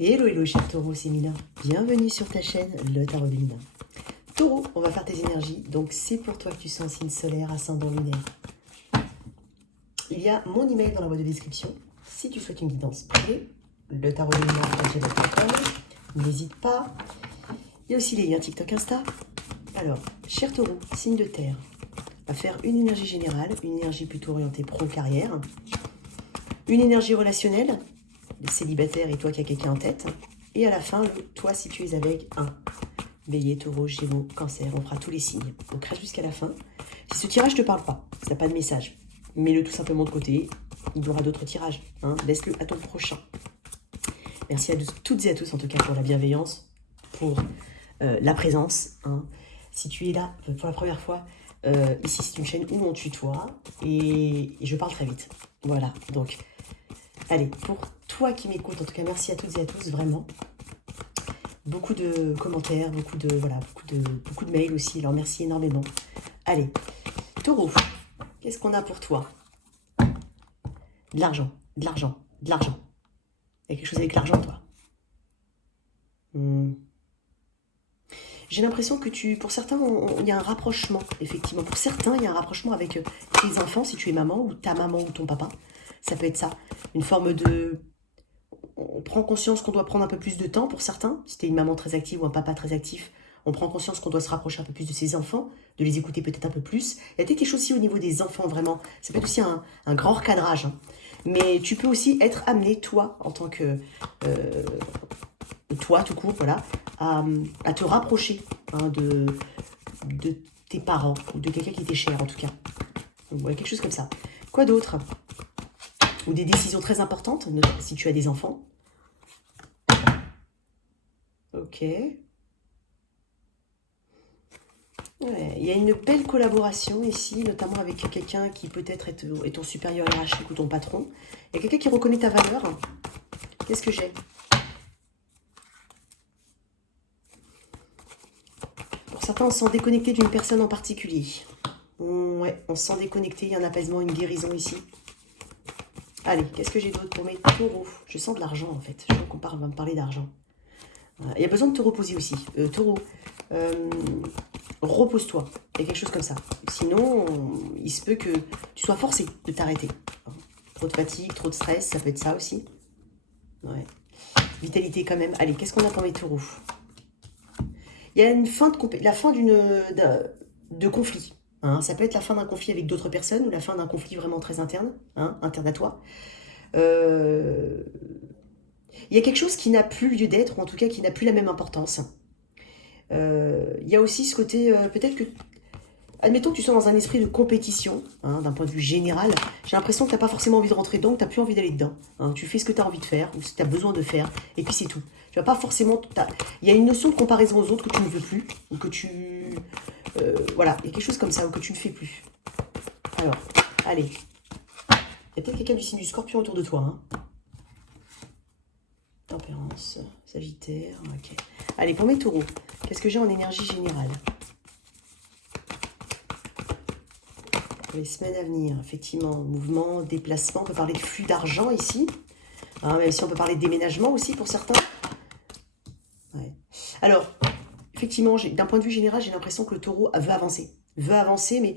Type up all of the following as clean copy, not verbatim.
Hello, hello, cher Taureau, c'est Mina. Bienvenue sur ta chaîne, le Tarot de Mina. Taureau, on va faire tes énergies. Donc, c'est pour toi que tu sens un signe solaire, ascendant lunaire. Il y a mon email dans la boîte de description. Si tu souhaites une guidance privée, le tarot de Mina, n'hésite pas. Il y a aussi les liens TikTok, Insta. Alors, cher Taureau, signe de terre. On va faire une énergie générale, une énergie plutôt orientée pro-carrière, une énergie relationnelle, le célibataire et toi qui as quelqu'un en tête. Et à la fin, toi si tu es avec un Bélier, Taureau, Gémeaux, Cancer, on fera tous les signes. Donc reste jusqu'à la fin. Si ce tirage ne te parle pas, si tu n'as pas de message, mets-le tout simplement de côté. Il y aura d'autres tirages. Hein. Laisse-le à ton prochain. Merci à toutes et à tous en tout cas pour la bienveillance, pour la présence. Hein. Si tu es là pour la première fois, ici c'est une chaîne où on tutoie et je parle très vite. Voilà, donc allez, pour toi qui m'écoutes, en tout cas merci à toutes et à tous, vraiment. Beaucoup de commentaires, beaucoup de mails aussi, alors merci énormément. Allez, Taureau, qu'est-ce qu'on a pour toi? De l'argent, de l'argent, de l'argent. Il y a quelque chose avec l'argent, toi? J'ai l'impression que pour certains, il y a un rapprochement, effectivement. Pour certains, il y a un rapprochement avec tes enfants, si tu es maman, ou ta maman, ou ton papa. Ça peut être ça. Une forme de... On prend conscience qu'on doit prendre un peu plus de temps pour certains. Si tu es une maman très active ou un papa très actif, on prend conscience qu'on doit se rapprocher un peu plus de ses enfants, de les écouter peut-être un peu plus. Il y a peut-être quelque chose aussi au niveau des enfants, vraiment. Ça peut être aussi un grand recadrage. Hein. Mais tu peux aussi être amené, toi, en tant que... toi, tout court, voilà, à te rapprocher hein, de tes parents, ou de quelqu'un qui t'est cher, en tout cas. Donc, ouais, quelque chose comme ça. Quoi d'autre? Ou des décisions très importantes, si tu as des enfants. Ok. Ouais, il y a une belle collaboration ici, notamment avec quelqu'un qui peut-être est ton supérieur hiérarchique ou ton patron. Il y a quelqu'un qui reconnaît ta valeur. Qu'est-ce que j'ai? Pour certains, on se sent déconnecté d'une personne en particulier. Ouais, on se sent déconnecté, il y a un apaisement, une guérison ici. Allez, qu'est-ce que j'ai d'autre pour mes taureaux? Je sens de l'argent en fait, je sens qu'on va me parler d'argent. Voilà. Il y a besoin de te reposer aussi. Taureau, repose-toi, il y a quelque chose comme ça. Sinon, il se peut que tu sois forcé de t'arrêter. Trop de fatigue, trop de stress, ça peut être ça aussi. Ouais. Vitalité quand même. Allez, qu'est-ce qu'on a pour mes taureaux? Il y a une fin la fin de conflit. Hein. Ça peut être la fin d'un conflit avec d'autres personnes ou la fin d'un conflit vraiment très interne, hein, interne à toi. Il y a quelque chose qui n'a plus lieu d'être, ou en tout cas qui n'a plus la même importance. Il y a aussi ce côté, peut-être que, admettons que tu sois dans un esprit de compétition, hein, d'un point de vue général, j'ai l'impression que tu n'as pas forcément envie de rentrer dedans, que tu n'as plus envie d'aller dedans. Hein. Tu fais ce que tu as envie de faire, ou ce que tu as besoin de faire, et puis c'est tout. Tu vas pas forcément... Il y a une notion de comparaison aux autres que tu ne veux plus, ou que tu... voilà, il y a quelque chose comme ça, ou que tu ne fais plus. Alors, allez. Il y a peut-être quelqu'un du signe du Scorpion autour de toi. Hein. Tempérance, Sagittaire, ok. Allez, pour mes taureaux, qu'est-ce que j'ai en énergie générale? Pour les semaines à venir, effectivement, mouvement, déplacement, on peut parler de flux d'argent ici. Hein, même si on peut parler de déménagement aussi pour certains. Ouais. Alors, effectivement, d'un point de vue général, j'ai l'impression que le taureau veut avancer. Veut avancer, mais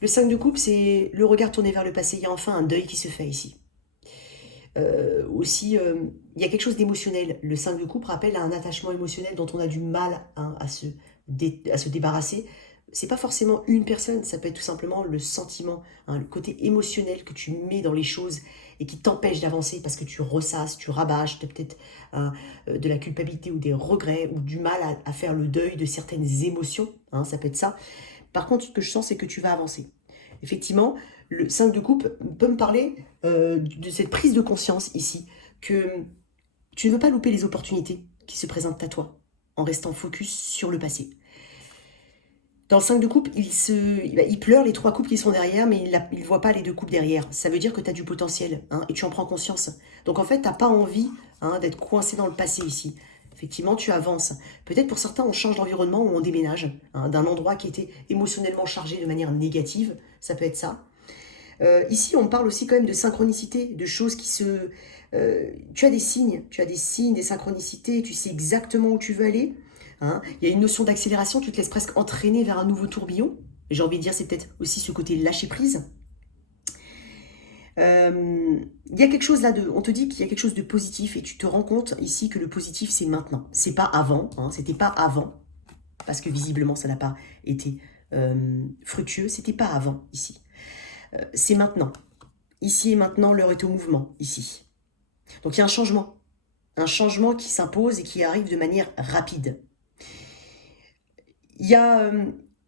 le 5 de coupe, c'est le regard tourné vers le passé. Il y a enfin un deuil qui se fait ici. Aussi, il y a quelque chose d'émotionnel. Le 5 de coupe rappelle un attachement émotionnel dont on a du mal hein, à se débarrasser. C'est pas forcément une personne, ça peut être tout simplement le sentiment, hein, le côté émotionnel que tu mets dans les choses et qui t'empêche d'avancer parce que tu ressasses, tu rabâches, tu as peut-être de la culpabilité ou des regrets ou du mal à faire le deuil de certaines émotions, hein, ça peut être ça. Par contre, ce que je sens, c'est que tu vas avancer. Effectivement, le 5 de coupe peut me parler de cette prise de conscience ici, que tu ne veux pas louper les opportunités qui se présentent à toi en restant focus sur le passé. Dans le 5 de coupe, il pleure les 3 coupes qui sont derrière, mais il ne voit pas les 2 coupes derrière. Ça veut dire que tu as du potentiel hein, et tu en prends conscience. Donc en fait, tu n'as pas envie hein, d'être coincé dans le passé ici. Effectivement, tu avances. Peut-être pour certains, on change d'environnement ou on déménage hein, d'un endroit qui était émotionnellement chargé de manière négative. Ça peut être ça. Ici, on parle aussi quand même de synchronicité, de choses qui se... tu as des signes, des synchronicités, tu sais exactement où tu veux aller. Hein. Il y a une notion d'accélération, tu te laisses presque entraîner vers un nouveau tourbillon. J'ai envie de dire, c'est peut-être aussi ce côté lâcher prise. Il y a quelque chose là on te dit qu'il y a quelque chose de positif et tu te rends compte ici que le positif c'est maintenant. C'est pas avant, hein, c'était pas avant, parce que visiblement ça n'a pas été fructueux, c'était pas avant ici. C'est maintenant. Ici et maintenant, l'heure est au mouvement, ici. Donc il y a un changement qui s'impose et qui arrive de manière rapide. Il y a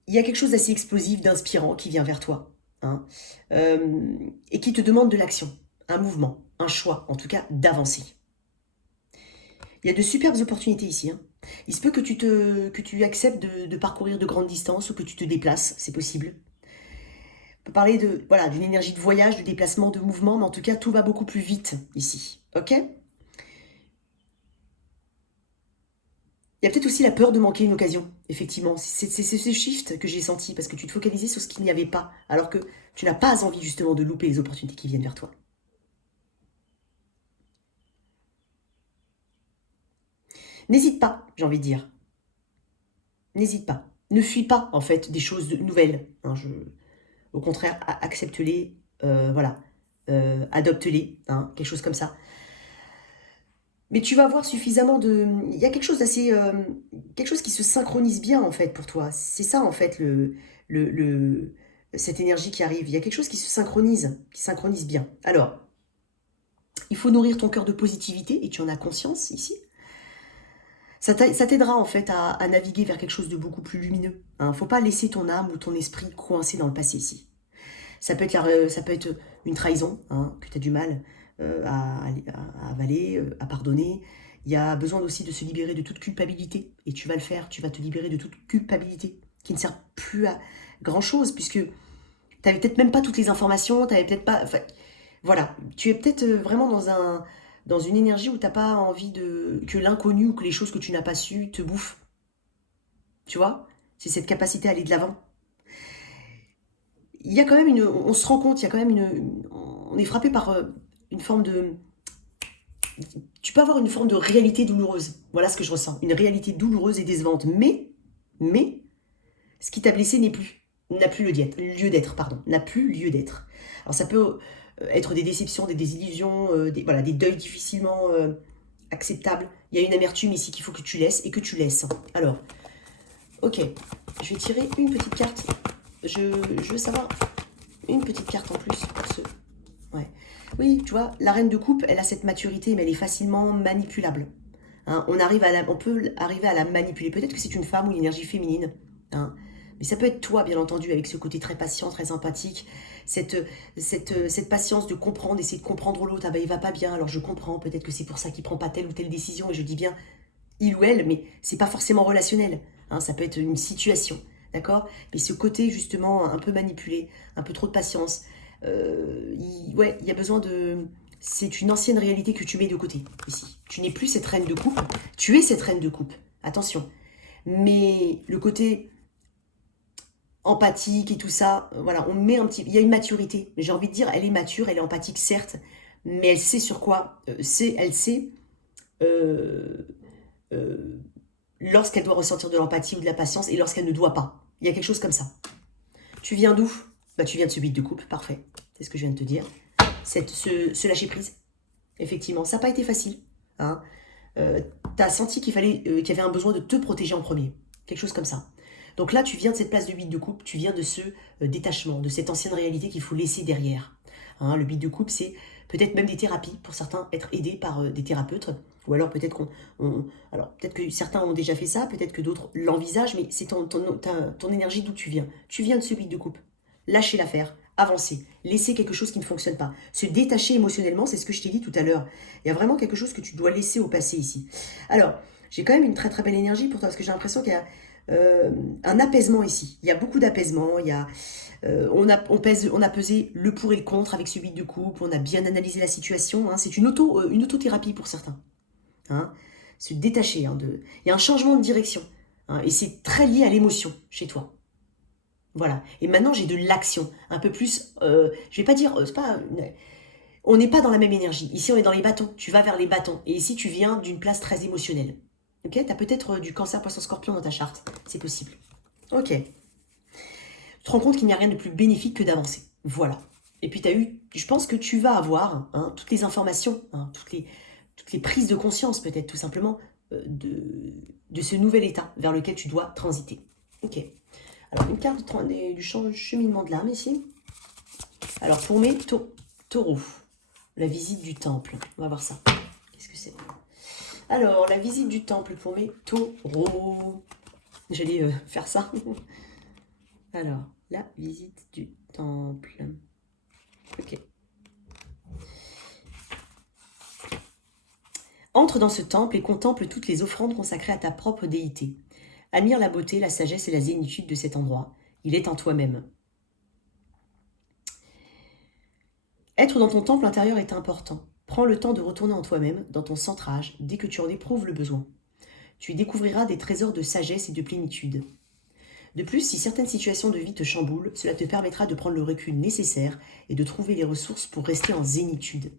quelque chose d'assez explosif, d'inspirant qui vient vers toi, hein, et qui te demande de l'action, un mouvement, un choix, en tout cas d'avancer. Il y a de superbes opportunités ici. Hein. Il se peut que tu acceptes de parcourir de grandes distances ou que tu te déplaces, c'est possible. On peut parler d'une énergie de voyage, de déplacement, de mouvement, mais en tout cas, tout va beaucoup plus vite ici. Ok ? Il y a peut-être aussi la peur de manquer une occasion, effectivement. C'est ce shift que j'ai senti, parce que tu te focalisais sur ce qu'il n'y avait pas, alors que tu n'as pas envie justement de louper les opportunités qui viennent vers toi. N'hésite pas, j'ai envie de dire. N'hésite pas. Ne fuis pas, en fait, des choses nouvelles. Hein, au contraire, accepte-les, voilà. Adopte-les, hein, quelque chose comme ça. Mais tu vas voir suffisamment de... Il y a quelque chose d'assez... quelque chose qui se synchronise bien, en fait, pour toi. C'est ça, en fait, cette énergie qui arrive. Il y a quelque chose qui se synchronise bien. Alors, il faut nourrir ton cœur de positivité, et tu en as conscience, ici. Ça t'aidera, en fait, à naviguer vers quelque chose de beaucoup plus lumineux. Hein. Faut pas laisser ton âme ou ton esprit coincé dans le passé, ici. Ça peut être une trahison, hein, que tu as du mal à avaler, à pardonner. Il y a besoin aussi de se libérer de toute culpabilité. Et tu vas le faire, tu vas te libérer de toute culpabilité qui ne sert plus à grand-chose, puisque tu n'avais peut-être même pas toutes les informations, tu n'avais peut-être pas... Enfin, voilà, tu es peut-être vraiment dans une énergie où tu n'as pas envie que l'inconnu ou que les choses que tu n'as pas su te bouffent. Tu vois? C'est cette capacité à aller de l'avant. Il y a quand même on se rend compte, il y a quand même on est frappé par une forme de, tu peux avoir une forme de réalité douloureuse. Voilà ce que je ressens, une réalité douloureuse et décevante. Mais, ce qui t'a blessé n'a plus lieu d'être, pardon, n'a plus lieu d'être. Alors ça peut être des déceptions, des désillusions, voilà, des deuils difficilement acceptables. Il y a une amertume ici qu'il faut que tu laisses et que tu laisses. Alors, ok, je vais tirer une petite carte. Je veux savoir une petite carte en plus pour ce... Ouais. Oui, tu vois, la reine de coupe, elle a cette maturité, mais elle est facilement manipulable. Hein, on peut arriver à la manipuler. Peut-être que c'est une femme ou une énergie féminine. Hein, mais ça peut être toi, bien entendu, avec ce côté très patient, très empathique. Cette patience de comprendre, essayer de comprendre l'autre. Ah ben, il va pas bien, alors je comprends. Peut-être que c'est pour ça qu'il prend pas telle ou telle décision. Et je dis bien il ou elle, mais c'est pas forcément relationnel. Hein, ça peut être une situation. D'accord? Mais ce côté, justement, un peu manipulé, un peu trop de patience, ouais, il y a besoin de... C'est une ancienne réalité que tu mets de côté, ici. Tu n'es plus cette reine de coupe, tu es cette reine de coupe, attention. Mais le côté empathique et tout ça, voilà, on met un petit... Il y a une maturité, j'ai envie de dire, elle est mature, elle est empathique, certes, mais elle sait sur quoi, elle sait... lorsqu'elle doit ressentir de l'empathie ou de la patience et lorsqu'elle ne doit pas. Il y a quelque chose comme ça. Tu viens d'où? Bah, tu viens de ce 8 de coupe, parfait. C'est ce que je viens de te dire. Ce lâcher prise. Effectivement, ça n'a pas été facile. Hein. Tu as senti qu'il y avait un besoin de te protéger en premier. Quelque chose comme ça. Donc là, tu viens de cette place de 8 de coupe, tu viens de ce détachement, de cette ancienne réalité qu'il faut laisser derrière. Hein, le 8 de coupe, c'est peut-être même des thérapies, pour certains, être aidés par des thérapeutes. Ou alors peut-être alors peut-être que certains ont déjà fait ça, peut-être que d'autres l'envisagent, mais c'est ton énergie d'où tu viens. Tu viens de ce 8 de coupe. Lâcher l'affaire, avancer, laisser quelque chose qui ne fonctionne pas. Se détacher émotionnellement, c'est ce que je t'ai dit tout à l'heure. Il y a vraiment quelque chose que tu dois laisser au passé ici. Alors, j'ai quand même une très très belle énergie pour toi, parce que j'ai l'impression qu'il y a un apaisement ici. Il y a beaucoup d'apaisement, il y a... on a pesé le pour et le contre avec ce 8 de coupe, on a bien analysé la situation. Hein, c'est une autothérapie pour certains. Hein, se détacher. Hein, il y a un changement de direction. Hein, et c'est très lié à l'émotion chez toi. Voilà. Et maintenant, j'ai de l'action. Un peu plus, je vais pas dire, c'est pas... On n'est pas dans la même énergie. Ici, on est dans les bâtons. Tu vas vers les bâtons. Et ici, tu viens d'une place très émotionnelle. Ok? Tu as peut-être du cancer, poisson, scorpion dans ta charte. C'est possible. Ok. Tu te rends compte qu'il n'y a rien de plus bénéfique que d'avancer. Voilà. Et puis, je pense que tu vas avoir toutes les informations, toutes les prises de conscience, peut-être tout simplement, de ce nouvel état vers lequel tu dois transiter. Ok. Alors, une carte du cheminement de l'âme ici. Alors, pour mes taureaux, la visite du temple. On va voir ça. Qu'est-ce que c'est? Alors, la visite du temple pour mes taureaux. J'allais faire ça. Alors, la visite du temple. Ok. Entre dans ce temple et contemple toutes les offrandes consacrées à ta propre déité. Admire la beauté, la sagesse et la zénitude de cet endroit. Il est en toi-même. Être dans ton temple intérieur est important. Prends le temps de retourner en toi-même, dans ton centrage, dès que tu en éprouves le besoin. Tu y découvriras des trésors de sagesse et de plénitude. De plus, si certaines situations de vie te chamboulent, cela te permettra de prendre le recul nécessaire et de trouver les ressources pour rester en zénitude.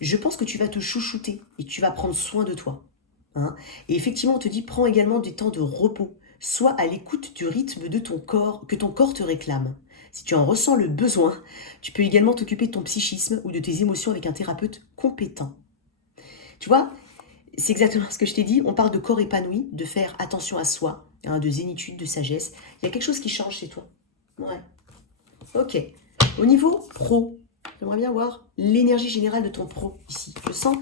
Je pense que tu vas te chouchouter et tu vas prendre soin de toi. Et effectivement, on te dit, prends également des temps de repos. Sois à l'écoute du rythme de ton corps, que ton corps te réclame. Si tu en ressens le besoin, tu peux également t'occuper de ton psychisme ou de tes émotions avec un thérapeute compétent. Tu vois, c'est exactement ce que je t'ai dit. On parle de corps épanoui, de faire attention à soi, de zénitude, de sagesse. Il y a quelque chose qui change chez toi. Ouais. Ok. Au niveau pro, j'aimerais bien voir l'énergie générale de ton pro ici. Je sens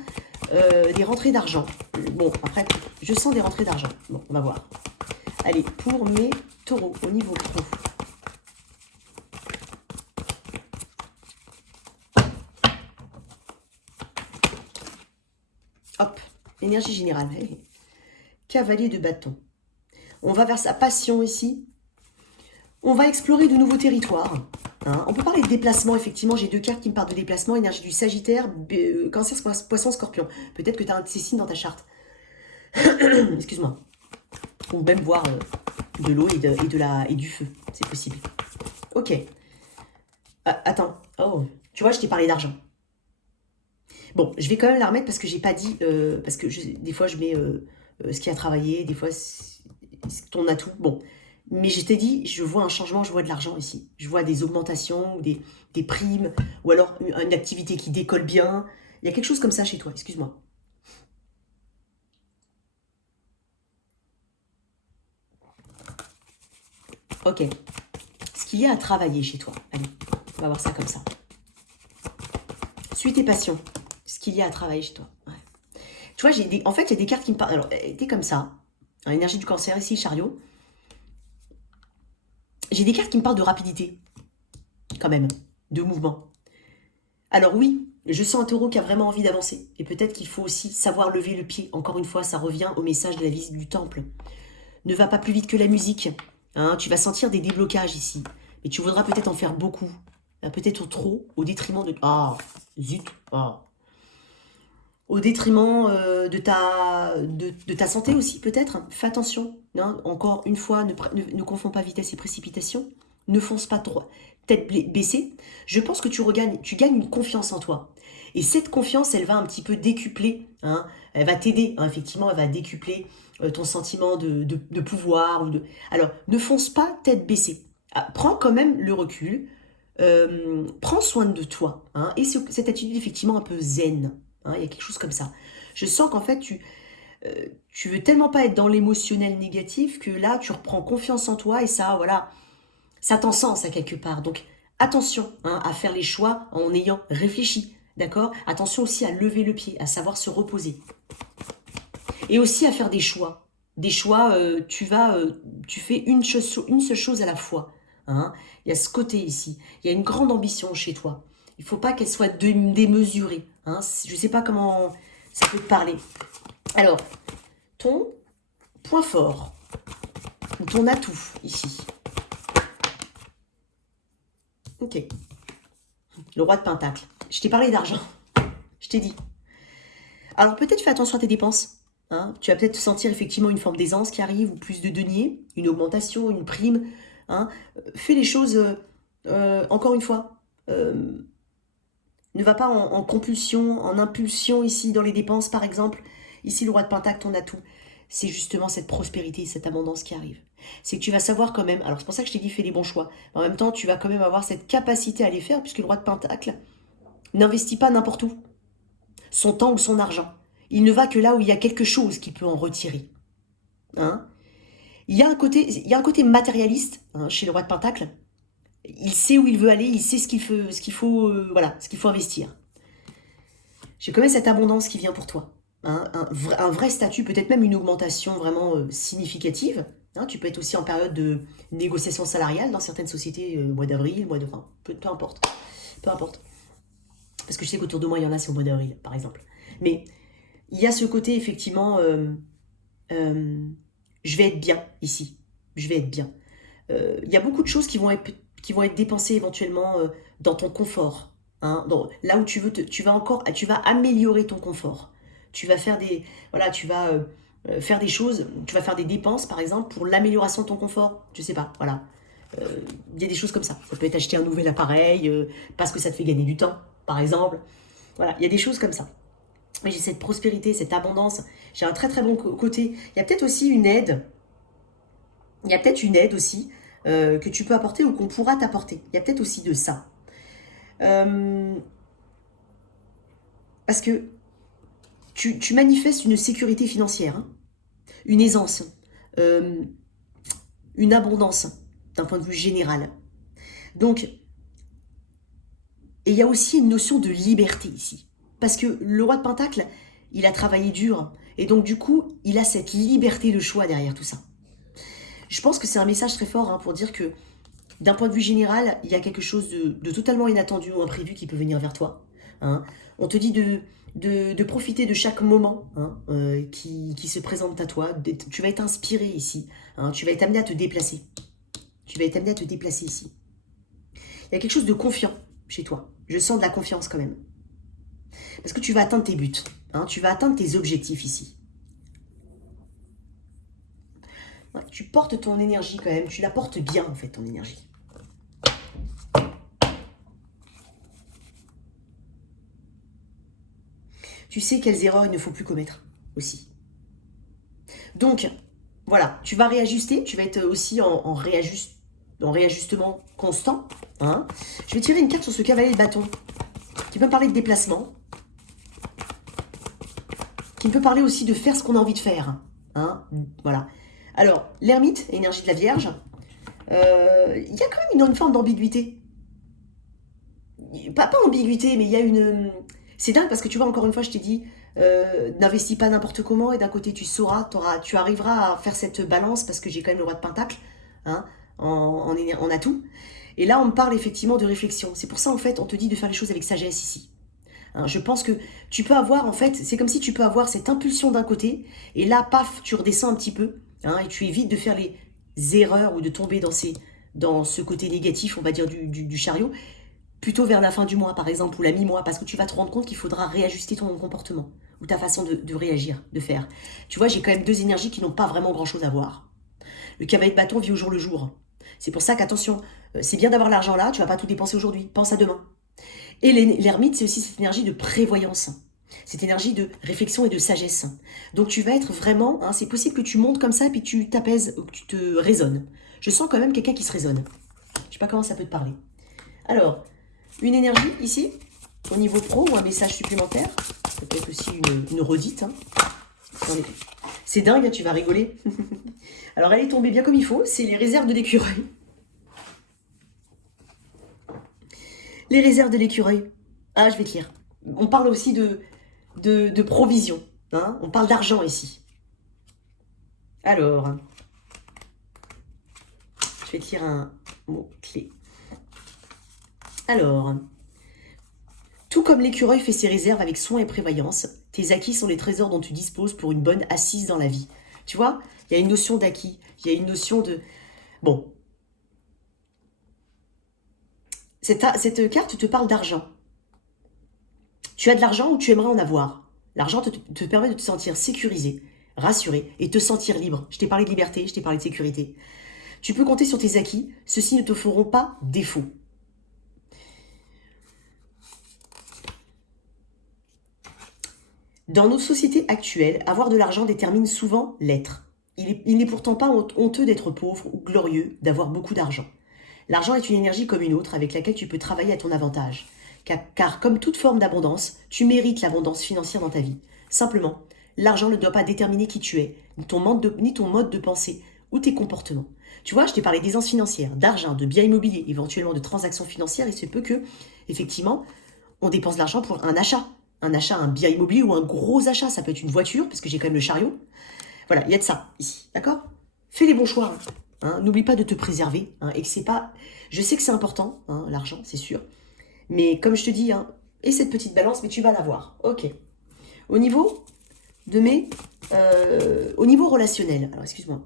des rentrées d'argent. Bon, après, je sens des rentrées d'argent. Bon, on va voir. Allez, pour mes taureaux, au niveau pro. Hop, énergie générale. Cavalier de bâton. On va vers sa passion ici. On va explorer de nouveaux territoires. On peut parler de déplacement, effectivement. J'ai deux cartes qui me parlent de déplacement. Énergie du Sagittaire, Cancer, Poisson, Scorpion. Peut-être que tu as un de ces signes dans ta charte. Excuse-moi. Ou même voir de l'eau et du feu. C'est possible. Ok. Attends. Oh, tu vois, je t'ai parlé d'argent. Bon, je vais quand même la remettre parce que j'ai pas dit... parce que des fois, je mets ce qui a travaillé. Des fois, ton atout. Bon. Mais je t'ai dit, je vois un changement, je vois de l'argent ici. Je vois des augmentations, des primes, ou alors une activité qui décolle bien. Il y a quelque chose comme ça chez toi, excuse-moi. Ok. Ce qu'il y a à travailler chez toi. Allez, on va voir ça comme ça. Suis tes passions. Ce qu'il y a à travailler chez toi. Ouais. Tu vois, en fait, il y a des cartes qui me parlent. Alors, t'es comme ça. Énergie du Cancer ici, chariot. J'ai des cartes qui me parlent de rapidité. Quand même. De mouvement. Alors oui, je sens un taureau qui a vraiment envie d'avancer. Et peut-être qu'il faut aussi savoir lever le pied. Encore une fois, ça revient au message de la visite du temple. Ne va pas plus vite que la musique. Tu vas sentir des déblocages ici. Mais tu voudras peut-être en faire beaucoup. Peut-être trop, au détriment de... Ah, zut. Ah. Au détriment de ta santé aussi, peut-être. Fais attention. Encore une fois, ne confonds pas vitesse et précipitation. Ne fonce pas trop, tête baissée. Je pense que tu gagnes une confiance en toi. Et cette confiance, elle va un petit peu décupler. Elle va t'aider, effectivement, elle va décupler ton sentiment de pouvoir. Alors, ne fonce pas tête baissée. Prends quand même le recul. Prends soin de toi. Et cette attitude, effectivement, un peu zen. Il y a quelque chose comme ça. Je sens qu'en fait, tu veux tellement pas être dans l'émotionnel négatif que là, tu reprends confiance en toi et ça, voilà, ça t'encense à quelque part. Donc, attention à faire les choix en ayant réfléchi, d'accord? Attention aussi à lever le pied, à savoir se reposer. Et aussi à faire des choix. Des choix, tu fais une seule chose à la fois. Il y a ce côté ici. Il y a une grande ambition chez toi. Il ne faut pas qu'elle soit démesurée. Je ne sais pas comment ça peut te parler. Alors, ton point fort, ou ton atout ici. Ok. Le roi de Pentacle. Je t'ai parlé d'argent. Je t'ai dit. Alors, peut-être fais attention à tes dépenses. Tu vas peut-être sentir effectivement une forme d'aisance qui arrive, ou plus de deniers, une augmentation, une prime. Hein. Fais les choses, encore une fois, ne va pas en compulsion, en impulsion ici dans les dépenses par exemple. Ici le roi de Pentacle, on a tout. C'est justement cette prospérité, cette abondance qui arrive. C'est que tu vas savoir quand même, alors c'est pour ça que je t'ai dit fais les bons choix, mais en même temps tu vas quand même avoir cette capacité à les faire, puisque le roi de Pentacle n'investit pas n'importe où son temps ou son argent. Il ne va que là où il y a quelque chose qui peut en retirer. Hein. Il y a un côté matérialiste, hein, chez le roi de Pentacle. Il sait où il veut aller, il sait ce qu'il faut, voilà, ce qu'il faut investir. J'ai quand même cette abondance qui vient pour toi. Hein, un vrai statut, peut-être même une augmentation vraiment significative. Hein, tu peux être aussi en période de négociation salariale dans certaines sociétés, mois d'avril, mois de... Enfin, peu importe. Peu importe. Parce que je sais qu'autour de moi, il y en a, c'est au mois d'avril, par exemple. Mais il y a ce côté, effectivement, je vais être bien ici. Je vais être bien. Il y a beaucoup de choses qui vont être dépensées éventuellement dans ton confort. Hein, là où tu vas améliorer ton confort. Tu vas faire des, voilà, tu vas faire des choses, tu vas faire des dépenses, par exemple, pour l'amélioration de ton confort. Je sais pas, voilà. Il y a des choses comme ça. Ça peut être acheter un nouvel appareil parce que ça te fait gagner du temps, par exemple. Voilà, il y a des choses comme ça. Mais j'ai cette prospérité, cette abondance. J'ai un très très bon côté. Il y a peut-être aussi une aide. Il y a peut-être une aide aussi que tu peux apporter ou qu'on pourra t'apporter. Il y a peut-être aussi de ça. Parce que tu manifestes une sécurité financière, hein, une aisance, une abondance d'un point de vue général. Donc, et il y a aussi une notion de liberté ici. Parce que le roi de Pentacle, il a travaillé dur. Et donc, du coup, il a cette liberté de choix derrière tout ça. Je pense que c'est un message très fort, hein, pour dire que, d'un point de vue général, il y a quelque chose de totalement inattendu ou imprévu qui peut venir vers toi. Hein. On te dit de profiter de chaque moment, hein, qui se présente à toi. Tu vas être inspiré ici. Hein. Tu vas être amené à te déplacer. Tu vas être amené à te déplacer ici. Il y a quelque chose de confiant chez toi. Je sens de la confiance quand même. Parce que tu vas atteindre tes buts. Hein. Tu vas atteindre tes objectifs ici. Ouais, tu portes ton énergie quand même. Tu la portes bien en fait, ton énergie. Tu sais quelles erreurs il ne faut plus commettre aussi. Donc, voilà, tu vas réajuster, tu vas être aussi en réajustement constant. Hein. Je vais tirer une carte sur ce cavalier de bâton, qui peut me parler de déplacement, qui peut parler aussi de faire ce qu'on a envie de faire. Hein. Voilà. Alors, l'ermite, énergie de la Vierge, il y a quand même une forme d'ambiguïté. Pas ambiguïté, mais il y a une... C'est dingue parce que tu vois, encore une fois, je t'ai dit, n'investis pas n'importe comment et d'un côté, tu sauras, tu arriveras à faire cette balance parce que j'ai quand même le roi de Pentacle, hein, en atout. Et là, on me parle effectivement de réflexion. C'est pour ça, en fait, on te dit de faire les choses avec sagesse ici. Hein, je pense que tu peux avoir, en fait, c'est comme si tu peux avoir cette impulsion d'un côté et là, paf, tu redescends un petit peu, hein, et tu évites de faire les erreurs ou de tomber dans ce côté négatif, on va dire, du chariot, plutôt vers la fin du mois, par exemple, ou la mi-mois, parce que tu vas te rendre compte qu'il faudra réajuster ton comportement, ou ta façon de réagir, de faire. Tu vois, j'ai quand même deux énergies qui n'ont pas vraiment grand-chose à voir. Le cavalier de bâton vit au jour le jour. C'est pour ça qu'attention, c'est bien d'avoir l'argent là, tu vas pas tout dépenser aujourd'hui, pense à demain. Et l'ermite, c'est aussi cette énergie de prévoyance, cette énergie de réflexion et de sagesse. Donc tu vas être vraiment, hein, c'est possible que tu montes comme ça, puis tu t'apaises, que tu te raisonnes. Je sens quand même quelqu'un qui se raisonne. Je sais pas comment ça peut te parler. Alors, une énergie ici, au niveau pro, ou un message supplémentaire. Ça peut être aussi une redite. Hein. C'est dingue, hein, tu vas rigoler. Alors, elle est tombée bien comme il faut. C'est les réserves de l'écureuil. Les réserves de l'écureuil. Ah, je vais te lire. On parle aussi de provision. Hein. On parle d'argent ici. Alors, je vais te lire un mot clé. Alors, tout comme l'écureuil fait ses réserves avec soin et prévoyance, tes acquis sont les trésors dont tu disposes pour une bonne assise dans la vie. Tu vois, il y a une notion d'acquis, il y a une notion de... Bon. Cette carte te parle d'argent. Tu as de l'argent ou tu aimerais en avoir. L'argent te permet de te sentir sécurisé, rassuré et te sentir libre. Je t'ai parlé de liberté, je t'ai parlé de sécurité. Tu peux compter sur tes acquis. Ceux-ci ne te feront pas défaut. Dans nos sociétés actuelles, avoir de l'argent détermine souvent l'être. Il n'est pourtant pas honteux d'être pauvre ou glorieux d'avoir beaucoup d'argent. L'argent est une énergie comme une autre avec laquelle tu peux travailler à ton avantage. Car comme toute forme d'abondance, tu mérites l'abondance financière dans ta vie. Simplement, l'argent ne doit pas déterminer qui tu es, ni ton mode de pensée ou tes comportements. Tu vois, je t'ai parlé d'aisance financière, d'argent, de biens immobiliers, éventuellement de transactions financières. Il se peut que, effectivement, on dépense de l'argent pour un achat. Un bien immobilier ou un gros achat. Ça peut être une voiture, parce que j'ai quand même le chariot. Voilà, il y a de ça ici, d'accord? Fais les bons choix. Hein. N'oublie pas de te préserver. Hein, et que c'est pas... Je sais que c'est important, hein, l'argent, c'est sûr. Mais comme je te dis, hein, et cette petite balance, mais tu vas l'avoir. Ok. Au niveau de mes... au niveau relationnel. Alors, excuse-moi.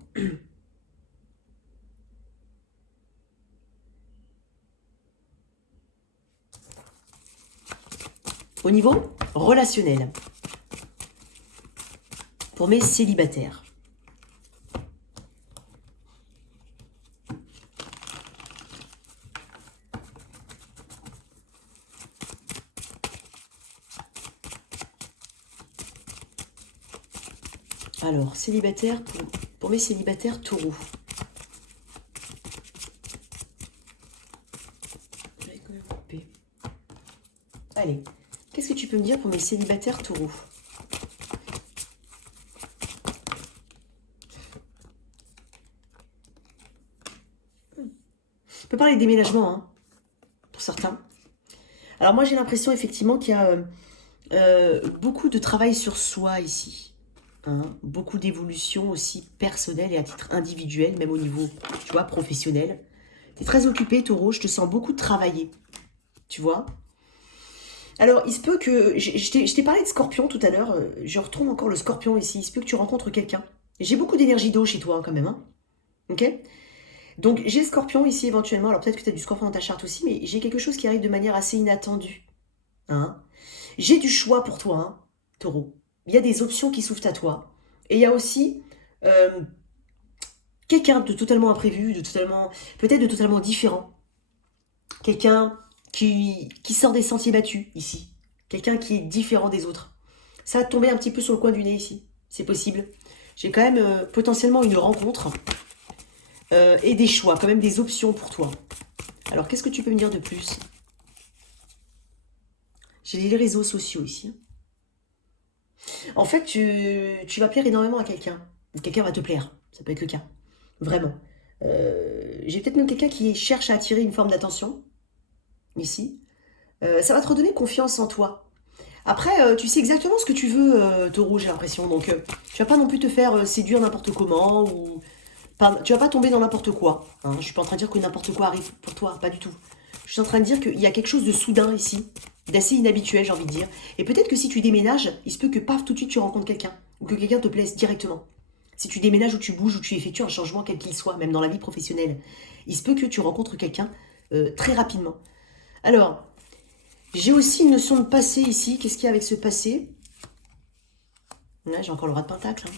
Au niveau relationnel. Pour mes célibataires. Alors, célibataire, pour mes célibataires taureaux. Allez, qu'est-ce que tu peux me dire pour mes célibataires taureaux? On peut parler de déménagement, hein, pour certains. Alors moi, j'ai l'impression effectivement qu'il y a beaucoup de travail sur soi ici. Hein, beaucoup d'évolution aussi personnelle et à titre individuel, même au niveau, tu vois, professionnel. Tu es très occupé, taureau, je te sens beaucoup travailler, tu vois. Alors, il se peut que... Je t'ai parlé de scorpion tout à l'heure, je retrouve encore le scorpion ici. Il se peut que tu rencontres quelqu'un. J'ai beaucoup d'énergie d'eau chez toi, hein, quand même. Hein. Ok? Donc, j'ai le scorpion ici, éventuellement. Alors, peut-être que tu as du scorpion dans ta charte aussi, mais j'ai quelque chose qui arrive de manière assez inattendue. Hein? J'ai du choix pour toi, hein, taureau. Il y a des options qui s'ouvrent à toi. Et il y a aussi quelqu'un de totalement imprévu, peut-être de totalement différent. Quelqu'un qui sort des sentiers battus, ici. Quelqu'un qui est différent des autres. Ça a tombé un petit peu sur le coin du nez, ici. C'est possible. J'ai quand même potentiellement une rencontre et des choix, quand même des options pour toi. Alors, qu'est-ce que tu peux me dire de plus? J'ai les réseaux sociaux ici. En fait, tu vas plaire énormément à quelqu'un. Quelqu'un va te plaire. Ça peut être le cas. Vraiment. J'ai peut-être même quelqu'un qui cherche à attirer une forme d'attention. Ici. Ça va te redonner confiance en toi. Après, tu sais exactement ce que tu veux, taureau, j'ai l'impression. Donc, tu vas pas non plus te faire séduire n'importe comment. Ou tu vas pas tomber dans n'importe quoi. Hein. Je suis pas en train de dire que n'importe quoi arrive pour toi. Pas du tout. Je suis en train de dire qu'il y a quelque chose de soudain ici. D'assez inhabituel, j'ai envie de dire. Et peut-être que si tu déménages, il se peut que paf, tout de suite tu rencontres quelqu'un. Ou que quelqu'un te plaise directement. Si tu déménages ou tu bouges ou tu effectues un changement quel qu'il soit, même dans la vie professionnelle, il se peut que tu rencontres quelqu'un très rapidement. Alors, j'ai aussi une notion de passé ici. Qu'est-ce qu'il y a avec ce passé? Ouais, j'ai encore le roi de pentacle. Hein.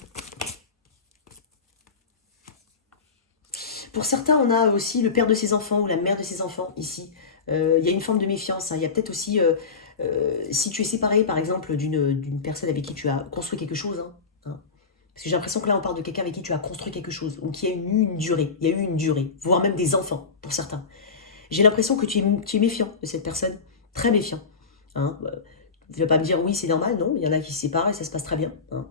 Pour certains, on a aussi le père de ses enfants ou la mère de ses enfants ici. Il y a une forme de méfiance. Hein. Il y a peut-être aussi, si tu es séparé par exemple d'une personne avec qui tu as construit quelque chose, hein. Parce que j'ai l'impression que là on parle de quelqu'un avec qui tu as construit quelque chose, ou qui a eu une durée, il y a eu une durée, voire même des enfants pour certains. J'ai l'impression que tu es méfiant de cette personne, très méfiant. Hein. Tu ne vas pas me dire oui c'est normal, non, il y en a qui se séparent et ça se passe très bien. Hein.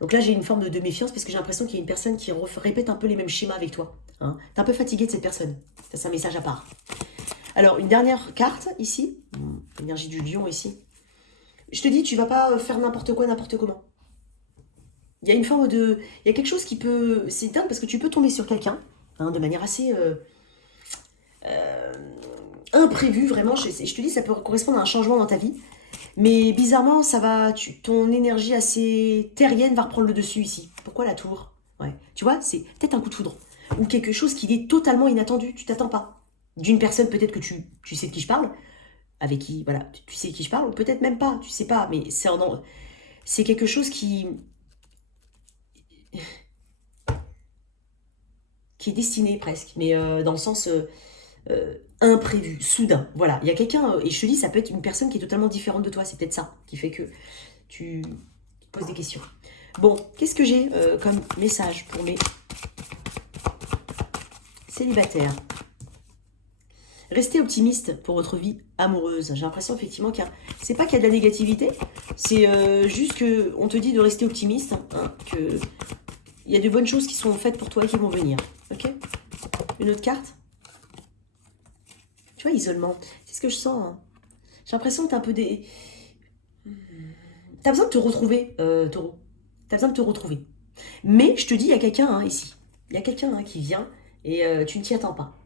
Donc là j'ai une forme de méfiance parce que j'ai l'impression qu'il y a une personne qui répète un peu les mêmes schémas avec toi. Hein. Tu es un peu fatigué de cette personne, ça c'est un message à part. Alors une dernière carte ici, l'énergie du lion ici. Je te dis tu vas pas faire n'importe quoi, n'importe comment. Il y a une forme de... Il y a quelque chose qui peut... C'est dingue parce que tu peux tomber sur quelqu'un, hein, de manière assez imprévue, vraiment. Je te dis, ça peut correspondre à un changement dans ta vie. Mais bizarrement, ça va... ton énergie assez terrienne va reprendre le dessus ici. Pourquoi la tour? Ouais. Tu vois, c'est peut-être un coup de foudre. Ou quelque chose qui est totalement inattendu. Tu t'attends pas. D'une personne, peut-être que tu sais de qui je parle. Avec qui, voilà, tu sais de qui je parle. Ou peut-être même pas, tu sais pas. Mais c'est quelque chose qui qui est destiné presque, mais dans le sens imprévu, soudain. Voilà, il y a quelqu'un, et je te dis, ça peut être une personne qui est totalement différente de toi, c'est peut-être ça qui fait que tu te poses des questions. Bon, qu'est-ce que j'ai comme message pour mes célibataires? Restez optimiste pour votre vie amoureuse. J'ai l'impression effectivement c'est pas qu'il y a de la négativité, c'est juste que on te dit de rester optimiste, hein, que il y a de bonnes choses qui sont faites pour toi et qui vont venir. Ok? Une autre carte? Tu vois, isolement. C'est ce que je sens. Hein. J'ai l'impression que t'as un peu des... T'as besoin de te retrouver, Taureau. T'as besoin de te retrouver. Mais je te dis, il y a quelqu'un hein, ici. Il y a quelqu'un hein, qui vient et tu ne t'y attends pas.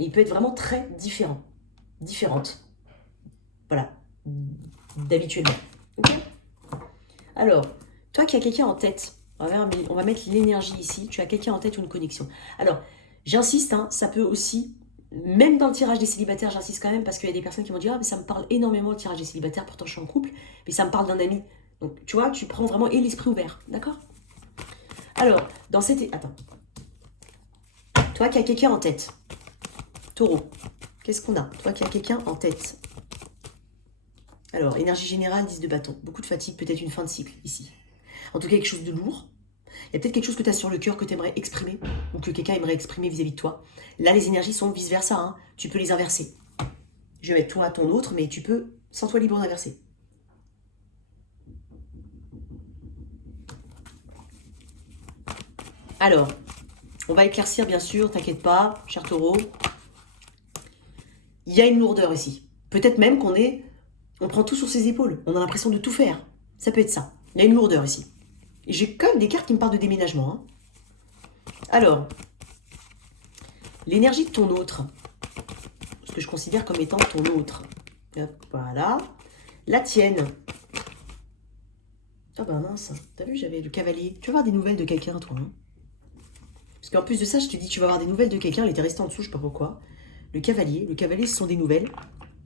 Et il peut être vraiment très différent. Différente. Voilà. D'habituellement. Ok? Alors, toi qui as quelqu'un en tête, on va mettre l'énergie ici. Tu as quelqu'un en tête ou une connexion. Alors, j'insiste, hein, ça peut aussi... Même dans le tirage des célibataires, j'insiste quand même parce qu'il y a des personnes qui m'ont dit « Ah, mais ça me parle énormément le tirage des célibataires, pourtant je suis en couple, mais ça me parle d'un ami. » Donc, tu vois, tu prends vraiment et l'esprit ouvert, d'accord? Alors, dans cette... Attends. Toi qui as quelqu'un en tête, Taureau, qu'est-ce qu'on a? Toi qui as quelqu'un en tête. Alors, énergie générale, 10 de bâton. Beaucoup de fatigue, peut-être une fin de cycle ici. En tout cas, quelque chose de lourd. Il y a peut-être quelque chose que tu as sur le cœur que tu aimerais exprimer ou que quelqu'un aimerait exprimer vis-à-vis de toi. Là, les énergies sont vice-versa. Hein. Tu peux les inverser. Je vais mettre toi, ton autre, mais tu peux, sans toi libre d'inverser. Alors, on va éclaircir, bien sûr, t'inquiète pas, cher Taureau. Il y a une lourdeur ici. Peut-être même on prend tout sur ses épaules. On a l'impression de tout faire. Ça peut être ça. Il y a une lourdeur ici. J'ai quand même des cartes qui me parlent de déménagement. Hein. Alors, l'énergie de ton autre, ce que je considère comme étant ton autre. Hop, voilà. La tienne. Ah bah mince, t'as vu, j'avais le cavalier. Tu vas avoir des nouvelles de quelqu'un, toi. Hein, parce qu'en plus de ça, je te dis, tu vas avoir des nouvelles de quelqu'un. Il était resté en dessous, je sais pas pourquoi. Le cavalier, ce sont des nouvelles.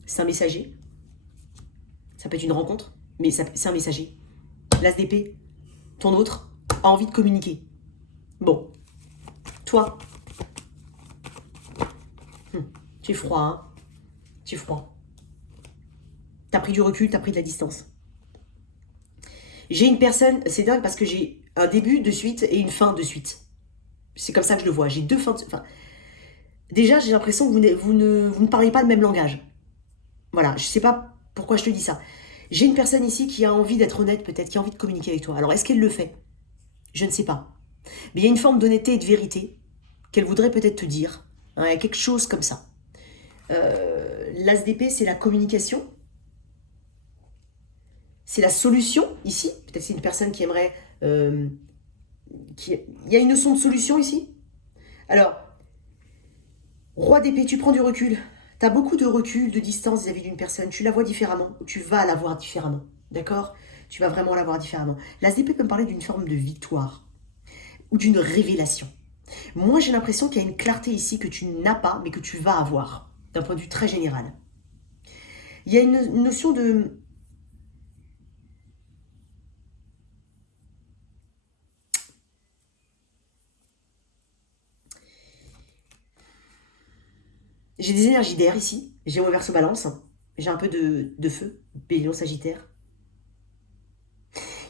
C'est un messager. Ça peut être une rencontre, mais c'est un messager. L'as d'épée, ton autre, a envie de communiquer. Bon, toi, tu es froid, hein. Tu es froid. T'as pris du recul, t'as pris de la distance. J'ai une personne, c'est dingue parce que j'ai un début de suite et une fin de suite. C'est comme ça que je le vois. J'ai deux fins de suite. Enfin, déjà, j'ai l'impression que vous ne parlez pas le même langage. Voilà, je sais pas pourquoi je te dis ça. J'ai une personne ici qui a envie d'être honnête, peut-être, qui a envie de communiquer avec toi. Alors, est-ce qu'elle le fait? Je ne sais pas. Mais il y a une forme d'honnêteté et de vérité qu'elle voudrait peut-être te dire. Hein, il y a quelque chose comme ça. L'as d'épée, c'est la communication. C'est la solution, ici. Peut-être c'est une personne qui aimerait... Il y a une notion de solution, ici. Alors, roi d'épée, tu prends du recul. Tu as beaucoup de recul, de distance vis-à-vis d'une personne. Tu la vois différemment, ou tu vas la voir différemment. D'accord? Tu vas vraiment la voir différemment. L'as d'épée peut me parler d'une forme de victoire ou d'une révélation. Moi, j'ai l'impression qu'il y a une clarté ici que tu n'as pas, mais que tu vas avoir, d'un point de vue très général. Il y a une notion de... J'ai des énergies d'air ici. J'ai mon verso balance. J'ai un peu de feu, bélion sagittaire.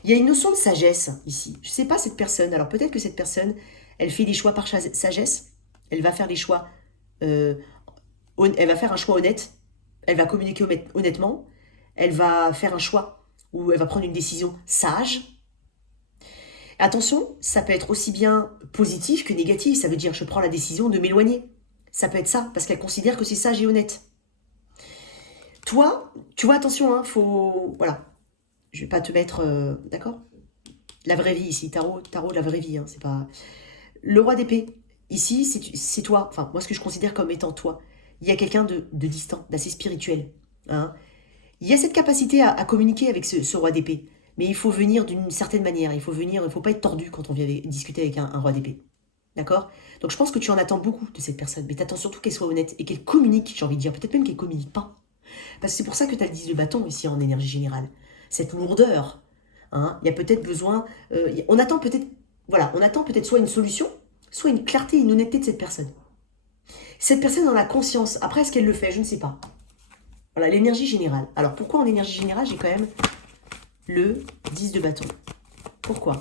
Il y a une notion de sagesse ici. Je ne sais pas cette personne. Alors peut-être que cette personne, elle fait des choix par sagesse. Elle va faire des choix... elle va faire un choix honnête. Elle va communiquer honnêtement. Elle va faire un choix où elle va prendre une décision sage. Attention, ça peut être aussi bien positif que négatif. Ça veut dire je prends la décision de m'éloigner. Ça peut être ça, parce qu'elle considère que c'est sage et honnête. Toi, tu vois, attention, hein, faut... Voilà. Je vais pas te mettre... D'accord? La vraie vie ici, tarot, la vraie vie, hein, c'est pas... Le roi d'épée, ici, c'est toi. Enfin, moi, ce que je considère comme étant toi. Il y a quelqu'un de distant, d'assez spirituel. Hein. Il y a cette capacité à communiquer avec ce roi d'épée. Mais il faut venir d'une certaine manière. Il faut pas être tordu quand on vient discuter avec un roi d'épée. D'accord? Donc je pense que tu en attends beaucoup de cette personne. Mais t'attends surtout qu'elle soit honnête et qu'elle communique, j'ai envie de dire. Peut-être même qu'elle communique pas. Parce que c'est pour ça que tu as le 10 de bâton ici en énergie générale. Cette lourdeur. Hein, il y a peut-être besoin... on attend peut-être... Voilà, on attend peut-être soit une solution, soit une clarté, une honnêteté de cette personne. Cette personne en a conscience. Après, est-ce qu'elle le fait? Je ne sais pas. Voilà, l'énergie générale. Alors, pourquoi en énergie générale, j'ai quand même le 10 de bâton? Pourquoi?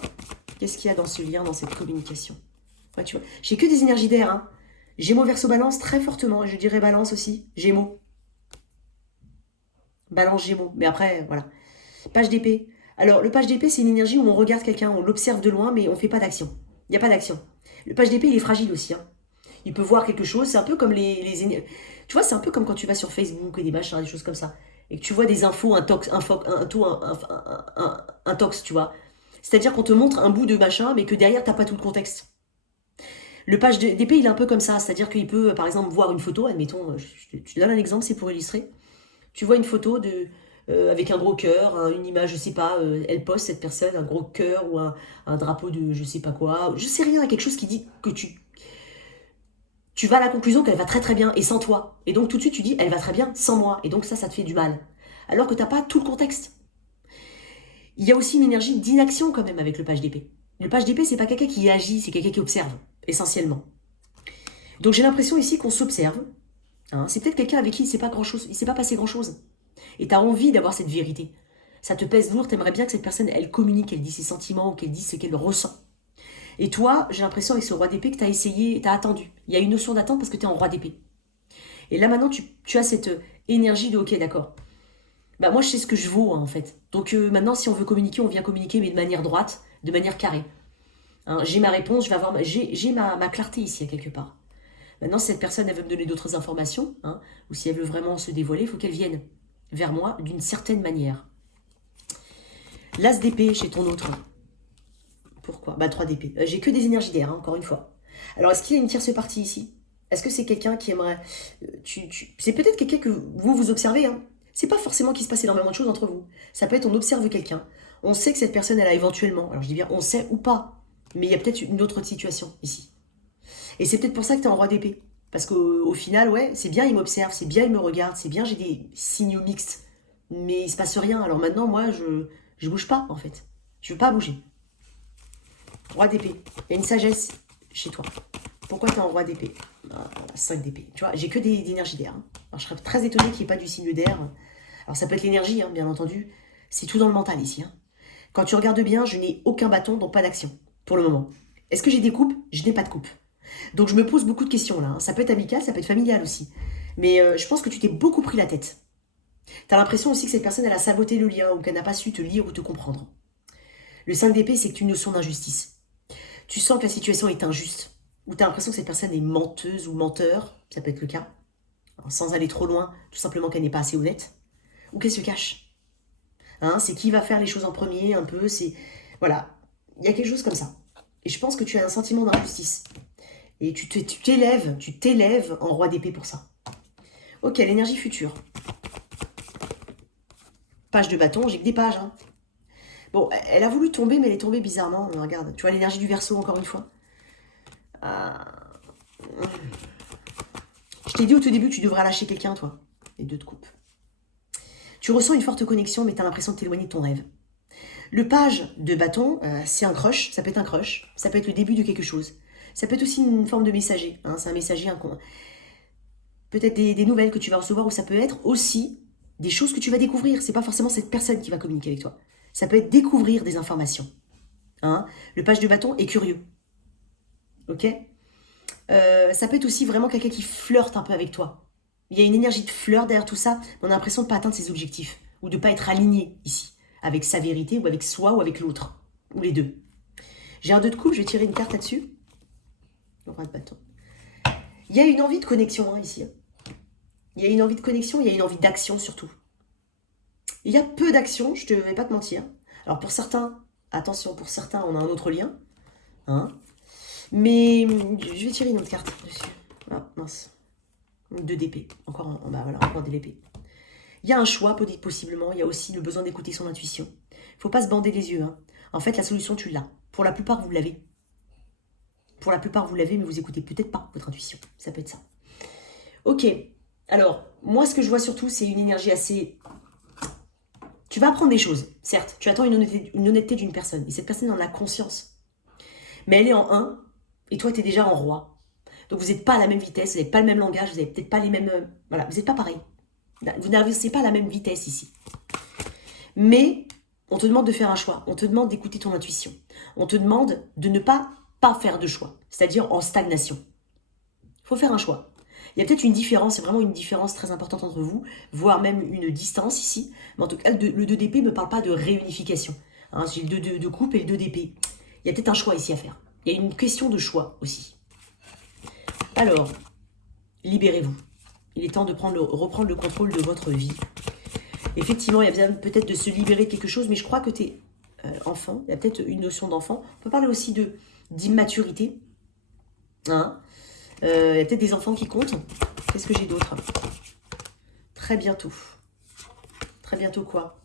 Qu'est-ce qu'il y a dans ce lien, dans cette communication? Ouais, tu vois, j'ai que des énergies d'air. Hein. Gémeaux, Verseau, Balance, très fortement. Je dirais Balance aussi. Gémeaux. Balance, Gémeaux. Mais après, voilà. Page d'épée. Alors, le page d'épée, c'est une énergie où on regarde quelqu'un, on l'observe de loin, mais on ne fait pas d'action. Il n'y a pas d'action. Le page d'épée, il est fragile aussi. Hein. Il peut voir quelque chose. C'est un peu comme tu vois, c'est un peu comme quand tu vas sur Facebook et des machins, des choses comme ça. Et que tu vois des infos, un tox, tu vois. C'est-à-dire qu'on te montre un bout de machin, mais que derrière, t'as pas tout le contexte. Le page d'épée, il est un peu comme ça. C'est-à-dire qu'il peut, par exemple, voir une photo. Admettons, je te donne un exemple, c'est pour illustrer. Tu vois une photo avec un gros cœur, une image, je sais pas, elle poste cette personne, un gros cœur ou un drapeau de je sais pas quoi. Je sais rien, quelque chose qui dit que tu vas à la conclusion qu'elle va très très bien et sans toi. Et donc tout de suite tu dis elle va très bien sans moi. Et donc ça te fait du mal. Alors que t'as pas tout le contexte. Il y a aussi une énergie d'inaction quand même avec le page d'épée. Le page d'épée, c'est pas quelqu'un qui agit, c'est quelqu'un qui observe, essentiellement. Donc j'ai l'impression ici qu'on s'observe. Hein. C'est peut-être quelqu'un avec qui il ne s'est pas grand-chose, il s'est pas passé grand-chose. Et tu as envie d'avoir cette vérité. Ça te pèse lourd, tu aimerais bien que cette personne, elle communique, elle dise ses sentiments, ou qu'elle dise ce qu'elle ressent. Et toi, j'ai l'impression avec ce roi d'épée que tu as essayé, tu as attendu. Il y a une notion d'attente parce que tu es en roi d'épée. Et là maintenant, tu as cette énergie de ok, d'accord. Bah moi, je sais ce que je vaux, hein, en fait. Donc maintenant, si on veut communiquer, on vient communiquer, mais de manière droite, de manière carrée. Hein, j'ai ma réponse, je vais avoir j'ai ma clarté ici, à quelque part. Maintenant, si cette personne, elle veut me donner d'autres informations, hein, ou si elle veut vraiment se dévoiler, il faut qu'elle vienne vers moi d'une certaine manière. L'as d'épée chez ton autre. Pourquoi? Bah 3 d'épée. J'ai que des énergies d'air, hein, encore une fois. Alors, est-ce qu'il y a une tierce partie ici? Est-ce que c'est quelqu'un qui aimerait... C'est peut-être quelqu'un que vous observez. Hein. C'est pas forcément qu'il se passe énormément de choses entre vous. Ça peut être on observe quelqu'un. On sait que cette personne, elle a éventuellement... Alors, je dis bien on sait ou pas. Mais il y a peut-être une autre situation ici. Et c'est peut-être pour ça que tu es en roi d'épée. Parce qu'au final, ouais, c'est bien, il m'observe, c'est bien, il me regarde, c'est bien, j'ai des signaux mixtes. Mais il se passe rien. Alors maintenant, moi, je bouge pas, en fait. Je veux pas bouger. Roi d'épée. Il y a une sagesse chez toi. Pourquoi tu es en roi d'épée? 5 d'épée. Tu vois, j'ai que d'énergie d'air. Hein. Alors, je serais très étonnée qu'il n'y ait pas du signe d'air. Alors, ça peut être l'énergie, hein, bien entendu. C'est tout dans le mental ici. Hein. Quand tu regardes bien, je n'ai aucun bâton, donc pas d'action, pour le moment. Est-ce que j'ai des coupes? Je n'ai pas de coupe. Donc je me pose beaucoup de questions là. Hein. Ça peut être amical, ça peut être familial aussi. Mais je pense que tu t'es beaucoup pris la tête. Tu as l'impression aussi que cette personne, elle a saboté le lien ou qu'elle n'a pas su te lire ou te comprendre. Le 5 d'épée, c'est que tu as une notion d'injustice. Tu sens que la situation est injuste. Ou tu as l'impression que cette personne est menteuse ou menteur. Ça peut être le cas. Alors, sans aller trop loin, tout simplement qu'elle n'est pas assez honnête. Ou qu'elle se cache. Hein, c'est qui va faire les choses en premier, un peu. C'est voilà. Il y a quelque chose comme ça. Et je pense que tu as un sentiment d'injustice. Et tu t'élèves en roi d'épée pour ça. Ok, l'énergie future. Page de bâton, j'ai que des pages. Hein. Bon, elle a voulu tomber, mais elle est tombée bizarrement. Regarde, tu vois l'énergie du Verseau, encore une fois. Je t'ai dit au tout début que tu devrais lâcher quelqu'un, toi. Les 2 de coupe. Tu ressens une forte connexion, mais tu as l'impression de t'éloigner de ton rêve. Le page de bâton, c'est un crush. Ça peut être un crush. Ça peut être le début de quelque chose. Ça peut être aussi une forme de messager. Hein, c'est un messager, peut-être des nouvelles que tu vas recevoir, ou ça peut être aussi des choses que tu vas découvrir. C'est pas forcément cette personne qui va communiquer avec toi. Ça peut être découvrir des informations. Hein. Le page de bâton est curieux. Ok. Ça peut être aussi vraiment quelqu'un qui flirte un peu avec toi. Il y a une énergie de flirt derrière tout ça, mais on a l'impression de ne pas atteindre ses objectifs, ou de ne pas être aligné ici, avec sa vérité, ou avec soi, ou avec l'autre, ou les deux. J'ai un 2 de coupe, je vais tirer une carte là-dessus. Le roi de bâton. Il y a une envie de connexion, hein, ici. Il y a une envie de connexion, il y a une envie d'action surtout. Il y a peu d'action, je ne vais pas te mentir. Alors pour certains, attention, pour certains, on a un autre lien. Hein. Mais je vais tirer une autre carte dessus. Ah, mince. 2 d'épée. Encore, bah voilà, encore de l'épée. Il y a un choix, possiblement. Il y a aussi le besoin d'écouter son intuition. Il ne faut pas se bander les yeux. Hein. En fait, la solution, tu l'as. Pour la plupart, vous l'avez. Pour la plupart, vous l'avez, mais vous écoutez peut-être pas votre intuition. Ça peut être ça. Ok. Alors, moi, ce que je vois surtout, c'est une énergie assez... Tu vas apprendre des choses, certes. Tu attends une honnêteté d'une personne. Et cette personne en a conscience. Mais elle est en 1. et toi, tu es déjà en roi. Donc, vous n'êtes pas à la même vitesse, vous n'avez pas le même langage, vous n'avez peut-être pas les mêmes... voilà, vous n'êtes pas pareil. Vous n'avancez pas à la même vitesse ici. Mais on te demande de faire un choix. On te demande d'écouter ton intuition. On te demande de ne pas faire de choix. C'est-à-dire en stagnation. Il faut faire un choix. Il y a peut-être une différence, c'est vraiment une différence très importante entre vous, voire même une distance ici. Mais en tout cas, le 2 d'épée ne me parle pas de réunification. Hein, j'ai le 2 de coupe et le 2 d'épée. Il y a peut-être un choix ici à faire. Il y a une question de choix aussi. Alors, libérez-vous. Il est temps de reprendre le contrôle de votre vie. Effectivement, il y a besoin peut-être de se libérer de quelque chose, mais je crois que tu es enfant. Il y a peut-être une notion d'enfant. On peut parler aussi d'immaturité. Hein, il y a peut-être des enfants qui comptent. Qu'est-ce que j'ai d'autre? Très bientôt. Très bientôt quoi?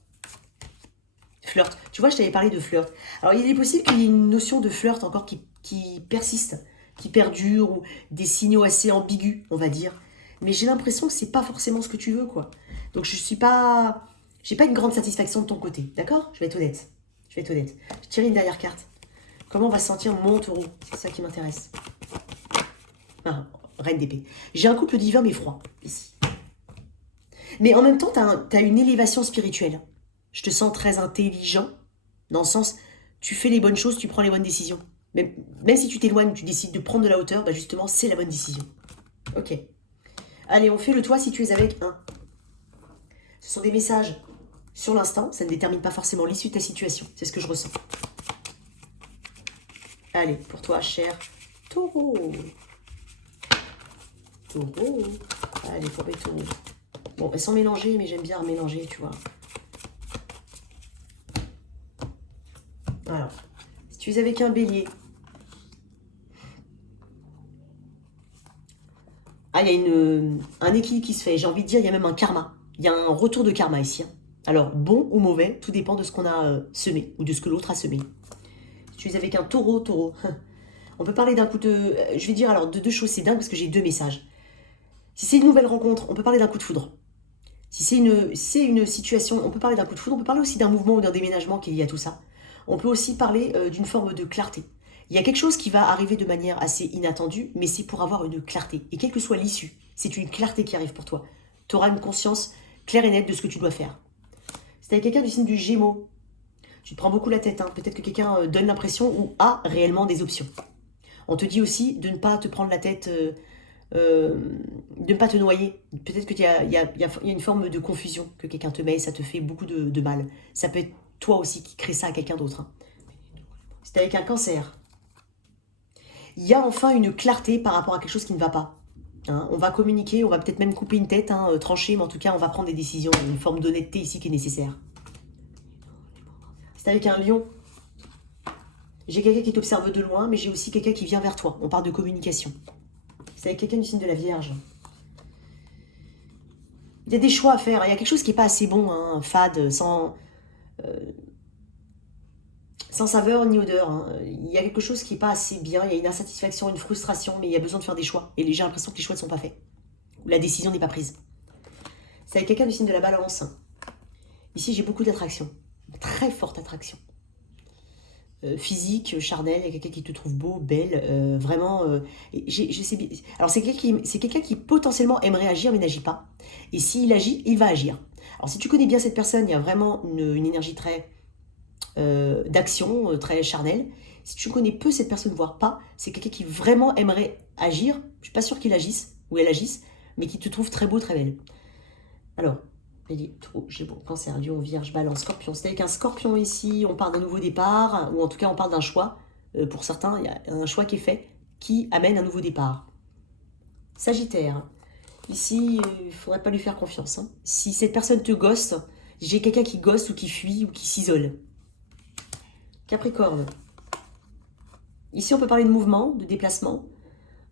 Flirt. Tu vois, je t'avais parlé de flirt. Alors, il est possible qu'il y ait une notion de flirt encore qui persiste, qui perdure, ou des signaux assez ambigus, on va dire. Mais j'ai l'impression que c'est pas forcément ce que tu veux, quoi. Donc, j'ai pas une grande satisfaction de ton côté, d'accord? Je vais être honnête. Je vais tirer une dernière carte. Comment va se sentir mon taureau? C'est ça qui m'intéresse. Ah, reine d'épée. J'ai un couple divin mais froid, ici. Mais en même temps, tu as une élévation spirituelle. Je te sens très intelligent, dans le sens, tu fais les bonnes choses, tu prends les bonnes décisions. Même si tu t'éloignes, tu décides de prendre de la hauteur, bah justement, c'est la bonne décision. Ok. Allez, on fait le toi si tu es avec un. Ce sont des messages sur l'instant, ça ne détermine pas forcément l'issue de ta situation. C'est ce que je ressens. Allez, pour toi, cher taureau. Taureau. Allez, pour mes taureaux. Bon, elles sont mélangées, mais j'aime bien mélanger, tu vois. Alors, si tu es avec un bélier. Ah, il y a un équilibre qui se fait. J'ai envie de dire, il y a même un karma. Il y a un retour de karma ici. Hein. Alors, bon ou mauvais, tout dépend de ce qu'on a semé ou de ce que l'autre a semé. Si tu es avec un taureau. On peut parler d'un coup de... Je vais dire alors de deux choses, c'est dingue parce que j'ai deux messages. Si c'est une nouvelle rencontre, on peut parler d'un coup de foudre. Si c'est une situation, on peut parler d'un coup de foudre. On peut parler aussi d'un mouvement ou d'un déménagement qui est lié à tout ça. On peut aussi parler d'une forme de clarté. Il y a quelque chose qui va arriver de manière assez inattendue, mais c'est pour avoir une clarté. Et quelle que soit l'issue, c'est une clarté qui arrive pour toi. Tu auras une conscience claire et nette de ce que tu dois faire. C'est avec quelqu'un du signe du Gémeaux. Tu te prends beaucoup la tête. Hein. Peut-être que quelqu'un donne l'impression ou a réellement des options. On te dit aussi de ne pas te prendre la tête, de ne pas te noyer. Peut-être qu'il y a une forme de confusion que quelqu'un te met et ça te fait beaucoup de mal. Ça peut être toi aussi qui crée ça à quelqu'un d'autre. Hein. C'est avec un cancer. Il y a enfin une clarté par rapport à quelque chose qui ne va pas. Hein, on va communiquer, on va peut-être même couper une tête, hein, trancher, mais en tout cas, on va prendre des décisions. Une forme d'honnêteté ici qui est nécessaire. C'est avec un lion. J'ai quelqu'un qui t'observe de loin, mais j'ai aussi quelqu'un qui vient vers toi. On parle de communication. C'est avec quelqu'un du signe de la Vierge. Il y a des choix à faire. Il y a quelque chose qui n'est pas assez bon, hein, fade, sans saveur ni odeur. Hein. Il y a quelque chose qui n'est pas assez bien. Il y a une insatisfaction, une frustration, mais il y a besoin de faire des choix. Et j'ai l'impression que les choix ne sont pas faits. Ou la décision n'est pas prise. C'est avec quelqu'un du signe de la Balance. Ici, j'ai beaucoup d'attraction. Très forte attraction. Physique, charnel, il y a quelqu'un qui te trouve beau, belle, vraiment. Alors c'est quelqu'un qui potentiellement aimerait agir mais n'agit pas. Et s'il agit, il va agir. Alors si tu connais bien cette personne, il y a vraiment une énergie très d'action, très charnelle. Si tu connais peu cette personne, voire pas, c'est quelqu'un qui vraiment aimerait agir. Je ne suis pas sûre qu'il agisse ou elle agisse, mais qui te trouve très beau, très belle. Alors, Gémeaux, Cancer, Lion, Vierge, Balance, Scorpion. C'est avec un Scorpion ici, on parle d'un nouveau départ, ou en tout cas on parle d'un choix. Pour certains, il y a un choix qui est fait, qui amène un nouveau départ. Sagittaire, ici, il ne faudrait pas lui faire confiance. Hein. Si cette personne te gosse, j'ai quelqu'un qui gosse ou qui fuit ou qui s'isole. Capricorne, ici on peut parler de mouvement, de déplacement.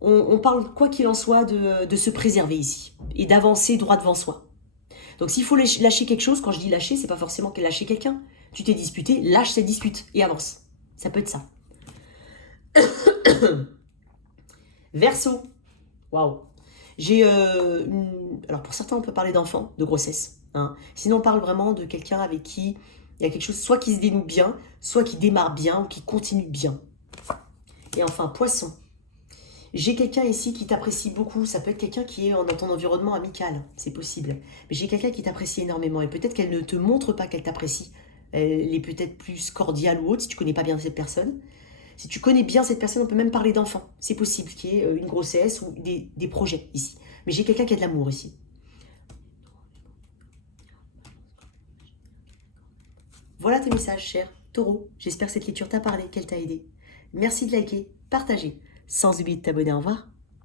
On parle, quoi qu'il en soit, de se préserver ici, et d'avancer droit devant soi. Donc s'il faut lâcher quelque chose, quand je dis lâcher, c'est pas forcément lâcher quelqu'un. Tu t'es disputé, lâche cette dispute et avance. Ça peut être ça. Verseau. Waouh. Alors pour certains, on peut parler d'enfant, de grossesse. Hein. Sinon, on parle vraiment de quelqu'un avec qui il y a quelque chose, soit qui se dénoue bien, soit qui démarre bien ou qui continue bien. Et enfin, Poisson. J'ai quelqu'un ici qui t'apprécie beaucoup. Ça peut être quelqu'un qui est dans ton environnement amical. C'est possible. Mais j'ai quelqu'un qui t'apprécie énormément. Et peut-être qu'elle ne te montre pas qu'elle t'apprécie. Elle est peut-être plus cordiale ou autre si tu connais pas bien cette personne. Si tu connais bien cette personne, on peut même parler d'enfants. C'est possible qu'il y ait une grossesse ou des projets ici. Mais j'ai quelqu'un qui a de l'amour ici. Voilà tes messages, cher Taureau. J'espère que cette lecture t'a parlé, qu'elle t'a aidé. Merci de liker, partager, sans oublier de t'abonner. Au revoir.